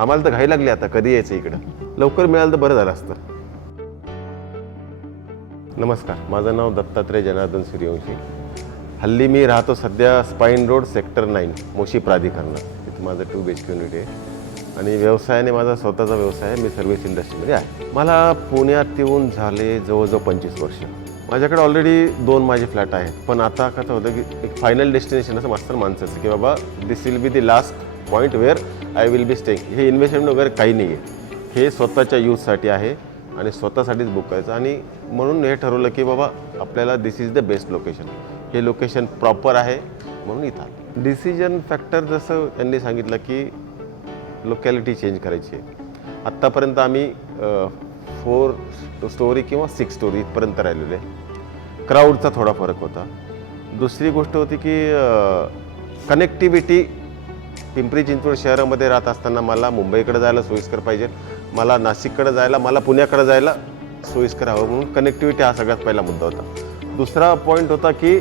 आम्हाला तर घाई लागली आता, कधी यायचं इकडं. लवकर मिळालं तर बरं झालं असतं. नमस्कार, माझं नाव दत्तात्रय जनार्दन सूर्यवंशी. हल्ली मी राहतो सध्या स्पाईन रोड सेक्टर 9 मोशी प्राधिकरणात. तिथं माझं 2 BHK युनिट आहे आणि व्यवसायाने माझा स्वतःचा व्यवसाय आहे. मी सर्व्हिस इंडस्ट्रीमध्ये आहे. मला पुण्यात येऊन झाले जवळजवळ 25 वर्ष. माझ्याकडे ऑलरेडी 2 माझे फ्लॅट आहेत, पण आता कसं होतं की एक फायनल डेस्टिनेशन असं मास्तर माणसाचं की बाबा this will be the last point where I will be staying. हे इन्व्हेस्टमेंट वगैरे काही नाही आहे, हे स्वतःच्या यूजसाठी आहे आणि स्वतःसाठीच बुक करायचं. आणि म्हणून हे ठरवलं की बाबा आपल्याला दिस इज द बेस्ट लोकेशन, हे लोकेशन प्रॉपर आहे म्हणून इथं आलं. डिसिजन फॅक्टर जसं त्यांनी सांगितलं की लोकॅलिटी चेंज करायची आहे. आत्तापर्यंत आम्ही 4 स्टोरी किंवा 6 स्टोरी इथपर्यंत राहिलेले. क्राऊडचा थोडा फरक होता. दुसरी गोष्ट होती की कनेक्टिव्हिटी. पिंपरी चिंचवड शहरामध्ये राहत असताना मला मुंबईकडे जायला सोयीस्कर पाहिजे, मला नाशिककडे जायला, मला पुण्याकडे जायला सोयीस्कर हवं, म्हणून कनेक्टिव्हिटी हा सगळ्यात पहिला मुद्दा होता. दुसरा पॉईंट होता की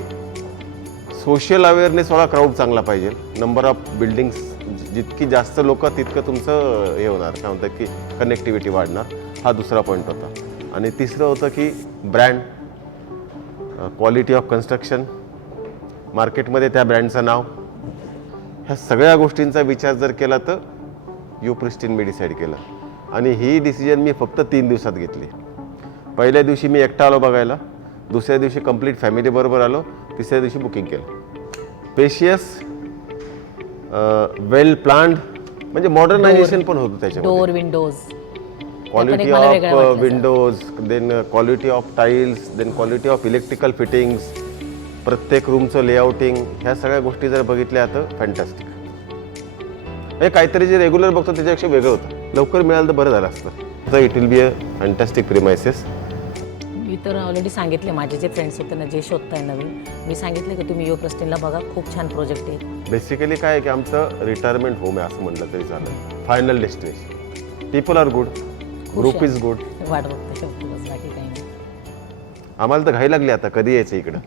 सोशल अवेअरनेसवाला क्राऊड चांगला पाहिजे. नंबर ऑफ बिल्डिंग्स जितकी जास्त लोक तितकं तुमचं हे होणार, काय म्हणतात की कनेक्टिव्हिटी वाढणार. हा दुसरा पॉईंट होता. आणि तिसरं होतं की ब्रँड, क्वालिटी ऑफ कन्स्ट्रक्शन, मार्केटमध्ये त्या ब्रँडचं नाव, ह्या सगळ्या गोष्टींचा विचार जर केला तर यू प्रिस्टीन मी डिसाईड केलं. आणि ही डिसिजन मी फक्त 3 दिवसात घेतली. पहिल्या दिवशी मी एकटा आलो बघायला, दुसऱ्या दिवशी कंप्लीट फॅमिलीबरोबर आलो, तिसऱ्या दिवशी बुकिंग केलं. पेशियस, वेल प्लान्ड, म्हणजे मॉडर्नायझेशन पण होतं त्याच्यामध्ये. Door, windows, quality of windows, then quality of tiles, then quality of electrical fittings, प्रत्येक रूमचं लेआउटिंग, ह्या सगळ्या गोष्टी जर बघितल्या तर फॅन्टॅस्टिक. हे काहीतरी जे रेग्युलर बघतो त्याच्यापेक्षा वेगळं होतं. लवकर मिळालं तर बरं झालं असतं. तर it will be a fantastic premises. मी तर ऑलरेडी सांगितले, माझे जे फ्रेंड्स होते ना, जे शोधताय नवीन, मी सांगितले की तुम्ही यू प्रेस्टिनला बघा, खूप छान प्रोजेक्ट आहे. बेसिकली काय आहे की आमचं रिटायरमेंट होम आहे असं म्हटलं तरी चालेल. Final destination, people are good, group is good. वाट बघते बाकी काही नाही. आम्हाला तर घाई लागली आता, कधी यायचं इकडं.